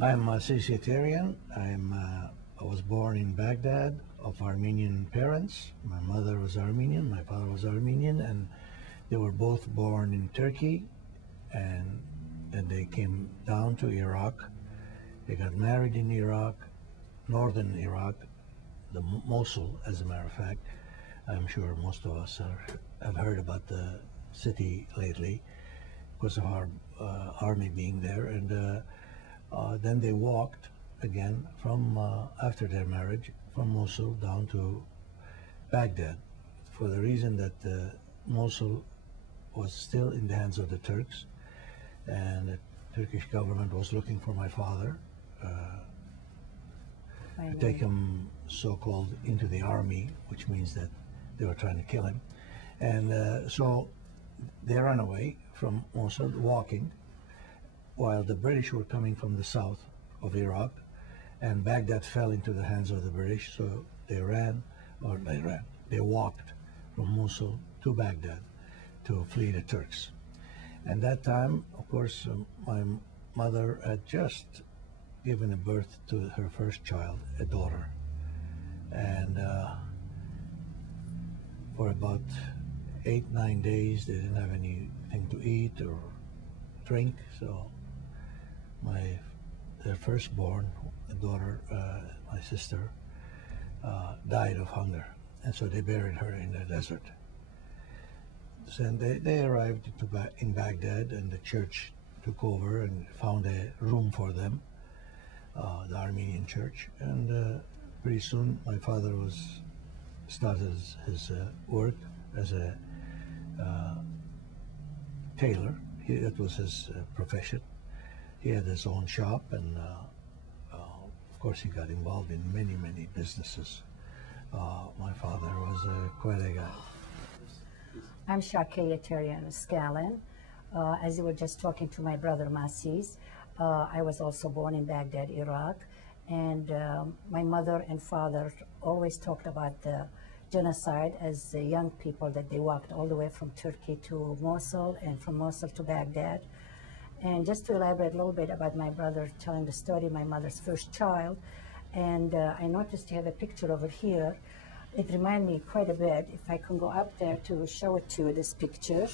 I'm a Syrian. I was born in Baghdad of Armenian parents. My mother was Armenian, my father was Armenian, and they were both born in Turkey, and then they came down to Iraq. They got married in Iraq, northern Iraq, the Mosul, as a matter of fact. I'm sure most of us have heard about the city lately because of our army being there. And then they walked again from, after their marriage, from Mosul down to Baghdad, for the reason that Mosul was still in the hands of the Turks, and the Turkish government was looking for my father to take him so-called into the army, which means that they were trying to kill him. And so they ran away from Mosul walking, while the British were coming from the south of Iraq, and Baghdad fell into the hands of the British. So they walked from Mosul to Baghdad to flee the Turks. And that time, of course, my mother had just given a birth to her first child, a daughter. And for about 8-9 days, they didn't have anything to eat or drink. So their firstborn, a daughter, my sister, died of hunger. And so they buried her in the desert. So they arrived in Baghdad, and the church took over and found a room for them, the Armenian church. And pretty soon my father started his work as a tailor. That was his profession. He had his own shop, and of course he got involved in many businesses. My father was quite a guy. I'm Shakaya Terian Scallon. As you were just talking to my brother Masis, I was also born in Baghdad, Iraq, and my mother and father always talked about the genocide as young people, that they walked all the way from Turkey to Mosul and from Mosul to Baghdad. And just to elaborate a little bit about my brother telling the story of my mother's first child, and I noticed you have a picture over here. It reminded me quite a bit. If I can go up there to show it to you, this picture.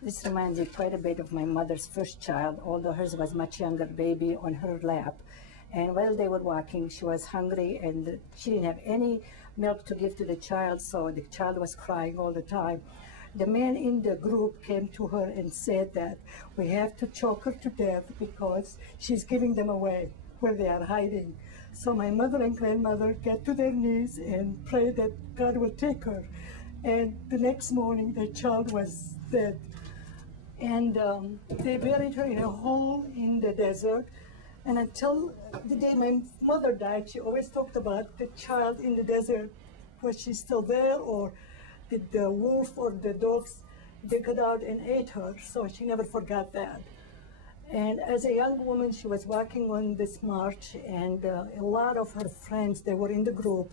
This reminds me quite a bit of my mother's first child, although hers was much younger, baby on her lap. And while they were walking, she was hungry, and she didn't have any milk to give to the child, so the child was crying all the time. The man in the group came to her and said that we have to choke her to death because she's giving them away where they are hiding. So my mother and grandmother get to their knees and pray that God will take her. And the next morning, the child was dead. And they buried her in a hole in the desert. And until the day my mother died, she always talked about the child in the desert. Was she still there, or did the wolf or the dogs dig it out and ate her? So she never forgot that. And as a young woman, she was walking on this march, and a lot of her friends, they were in the group,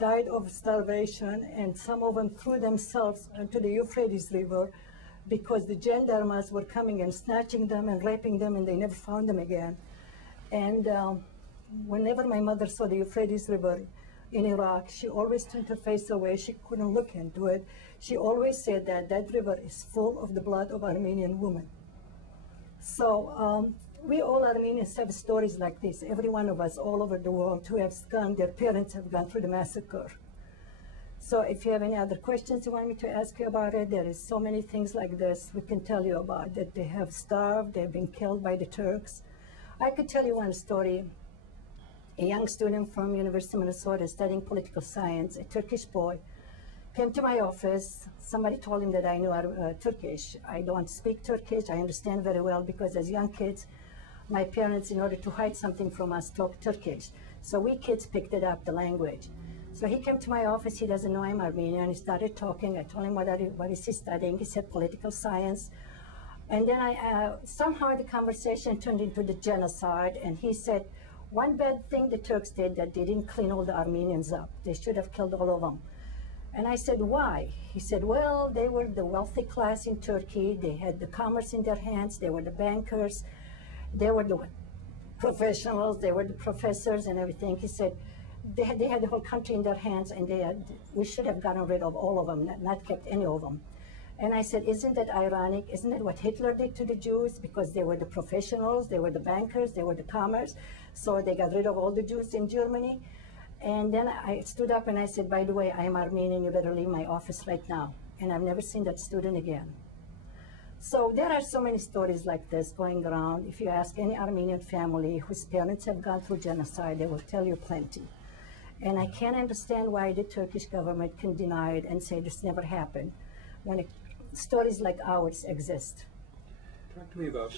died of starvation, and some of them threw themselves into the Euphrates River because the gendarmes were coming and snatching them and raping them, and they never found them again. And whenever my mother saw the Euphrates River in Iraq, she always turned her face away. She couldn't look into it. She always said that that river is full of the blood of Armenian women. So we all Armenians have stories like this. Every one of us all over the world who have gone, their parents have gone through the massacre. So if you have any other questions you want me to ask you about it, there is so many things like this we can tell you about, that they have starved, they've been killed by the Turks. I could tell you one story. A young student from University of Minnesota studying political science, a Turkish boy, came to my office. Somebody told him that I knew Turkish. I don't speak Turkish. I understand very well because as young kids, my parents, in order to hide something from us, talked Turkish. So we kids picked it up, the language. So he came to my office. He doesn't know I'm Armenian. He started talking. I told him what is he studying. He said political science. And then somehow the conversation turned into the genocide. And he said, one bad thing the Turks did, that they didn't clean all the Armenians up. They should have killed all of them. And I said, why? He said, well, they were the wealthy class in Turkey. They had the commerce in their hands. They were the bankers. They were the professionals. They were the professors and everything. He said, they had the whole country in their hands, and we should have gotten rid of all of them, not kept any of them. And I said, isn't that ironic? Isn't that what Hitler did to the Jews? Because they were the professionals, they were the bankers, they were the commerce. So they got rid of all the Jews in Germany. And then I stood up and I said, by the way, I am Armenian, you better leave my office right now. And I've never seen that student again. So there are so many stories like this going around. If you ask any Armenian family whose parents have gone through genocide, they will tell you plenty. And I can't understand why the Turkish government can deny it and say this never happened when stories like ours exist. Talk to me about